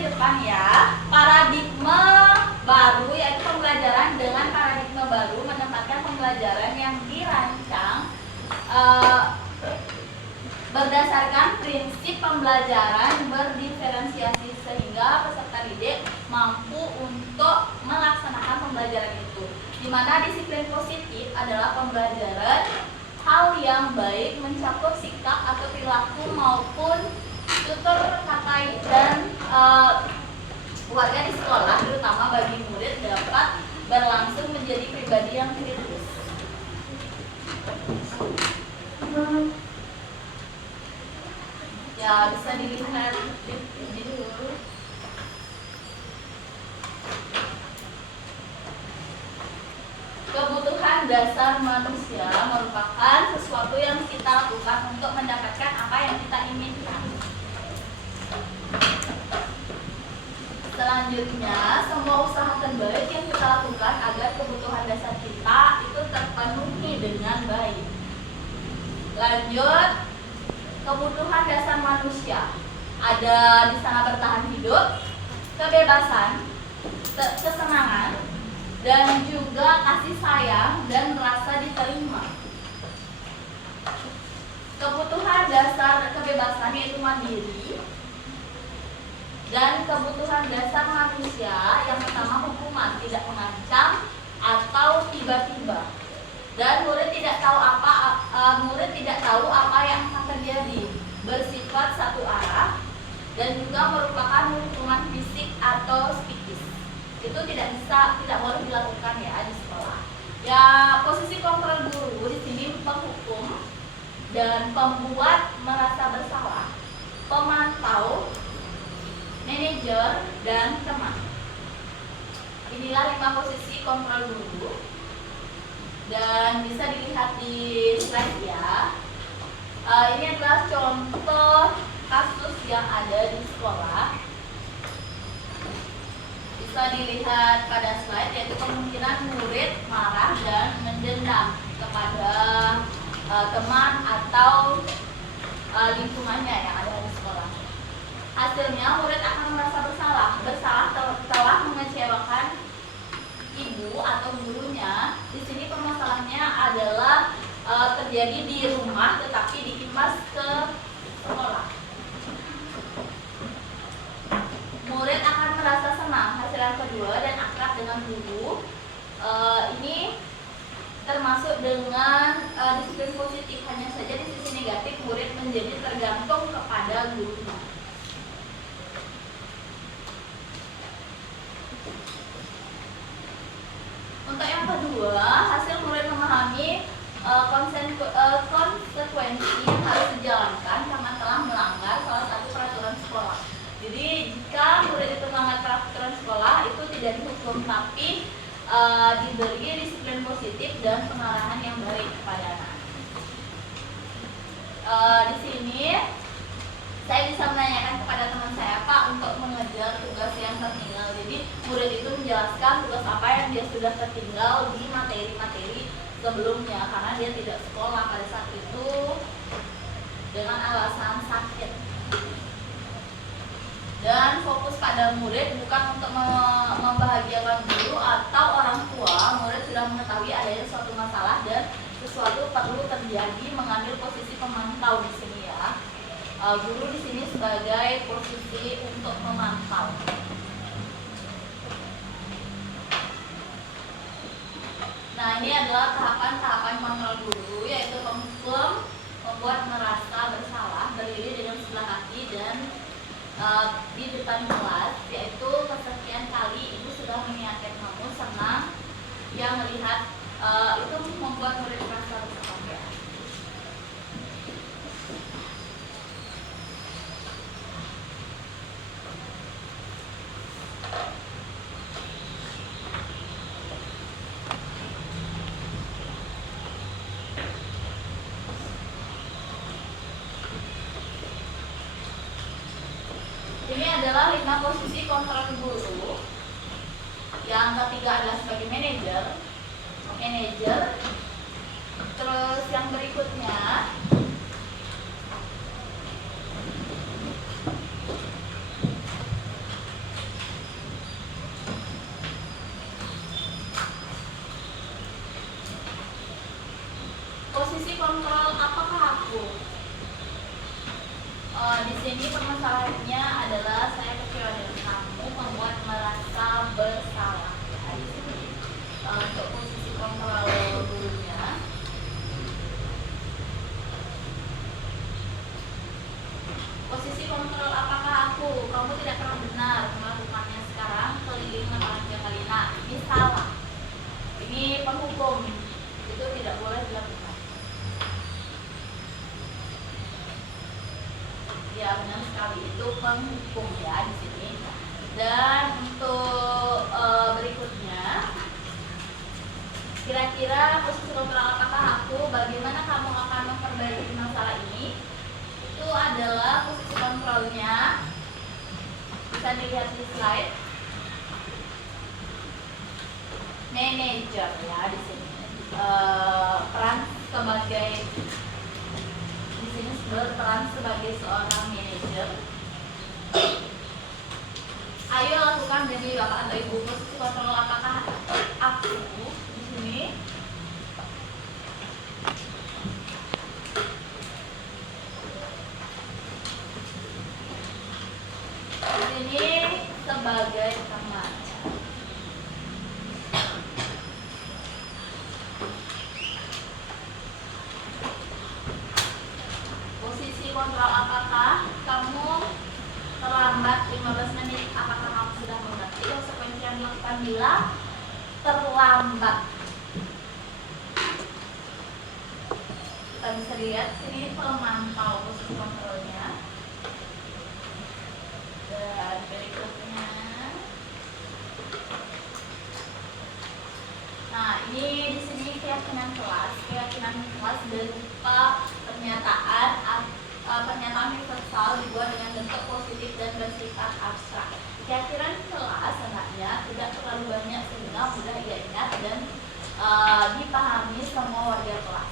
di depan ya. Paradigma baru yaitu pembelajaran dengan paradigma baru menempatkan pembelajaran yang dirancang berdasarkan prinsip pembelajaran berdiferensiasi sehingga peserta didik mampu untuk melaksanakan pembelajaran itu. Di mana disiplin positif adalah pembelajaran hal yang baik mencakup sikap atau perilaku maupun tutur kata dan warga di sekolah, terutama bagi murid dapat berlangsung menjadi pribadi yang kritis. Ya, bisa dilihat ini dulu. Kebutuhan dasar manusia merupakan sesuatu yang kita lakukan untuk mendapatkan apa yang kita inginkan. Selanjutnya, semua usaha terbaik yang kita lakukan agar kebutuhan dasar kita itu terpenuhi dengan baik. Lanjut, kebutuhan dasar manusia ada di sana bertahan hidup, kebebasan, kesenangan, dan juga kasih sayang dan rasa diterima. Kebutuhan dasar kebebasan yaitu mandiri, dan kebutuhan dasar manusia yang pertama hukuman tidak mengancam atau tiba-tiba. Dan murid tidak tahu apa yang akan terjadi, bersifat satu arah, dan juga merupakan hukuman fisik atau psikis. Itu tidak boleh dilakukan ya di sekolah. Ya, posisi kontrol guru di sini penghukum dan pembuat merasa bersalah, pemantau, manajer, dan teman. Inilah 5 posisi kontrol guru. Dan bisa dilihat di slide ya. Ini adalah contoh kasus yang ada di sekolah. Bisa dilihat pada slide, yaitu kemungkinan murid marah dan mendendam kepada teman atau lingkungannya yang ada di sekolah. Hasilnya murid akan merasa bersalah telah mengecewakan ibu atau gurunya. Di sini permasalahannya adalah terjadi di rumah tetapi dikipas ke sekolah. Murid akan merasa senang hasil yang kedua dan akrab dengan guru. Ini termasuk dengan disiplin positif, hanya saja di sisi negatif murid menjadi tergantung kepada gurunya. Untuk yang kedua, hasil murid memahami konsekuensi yang harus dijalankan karena telah melanggar salah satu peraturan sekolah. Jadi jika murid itu melanggar peraturan sekolah itu tidak dihukum, tapi diberi disiplin positif dan pengarahan yang baik kepada anak. Di sini saya bisa menanyakan kepada teman saya, Pak, untuk mengejar tugas yang tertinggal. Jadi murid itu menjelaskan tugas apa yang dia sudah tertinggal di materi-materi sebelumnya karena dia tidak sekolah pada saat itu dengan alasan sakit. Dan fokus pada murid bukan untuk membahagiakan guru atau orang tua. Murid sudah mengetahui adanya suatu masalah dan sesuatu perlu terjadi, mengambil posisi pemantau di sini ya. Guru di sini sebagai posisi untuk memantau. Nah, ini adalah tahapan-tahapan kontrol guru, yaitu penghukum, membuat merasa bersalah, berdiri dengan sebelah kaki dan di depan kelas, yaitu kesekian kali ibu sudah mengingatkan kamu senang yang melihat itu membuat murid merasa bersalah. Ini adalah 5 posisi kontrol guru. Yang ketiga adalah sebagai manajer. Terus yang berikutnya sini permasalahannya adalah saya kecewa dengan kamu, membuat merasa bersalah. Ya, di sini untuk posisi kontrol gurunya. Posisi kontrol apakah aku? Kamu tidak pernah benar melakukannya sekarang keliling lapangan 3 kali. Nah, ini salah. Ini penghukum. Itu tidak boleh dilakukan. Ya, benar sekali. Itu penghukum ya di sini. Dan untuk berikutnya, kira-kira posisi kontrol apakah aku? Bagaimana kamu akan memperbaiki masalah ini? Itu adalah posisi kontrolnya, bisa dilihat di slide. Manager ya di sini, peran sebagai di sini berperan sebagai seorang manajer. Ayo lakukan jadi bapak atau ibu. Posisi kontrol apakah aku di sini? Ini sebagai teman. Posisi kontrol apakah kamu terlambat 15 menit? Apakah kamu sudah mengerti konsekuensi yang dilakukan bila terlambat? Kita bisa lihat sini pemantau posisi kontrolnya. Dan berikutnya, nah ini di sini keyakinan kelas berupa pernyataan universal dibuat dengan bentuk positif dan bersifat abstrak. Keyakinan kelas sebenarnya tidak terlalu banyak sehingga mudah ia ingat dan dipahami semua warga kelas.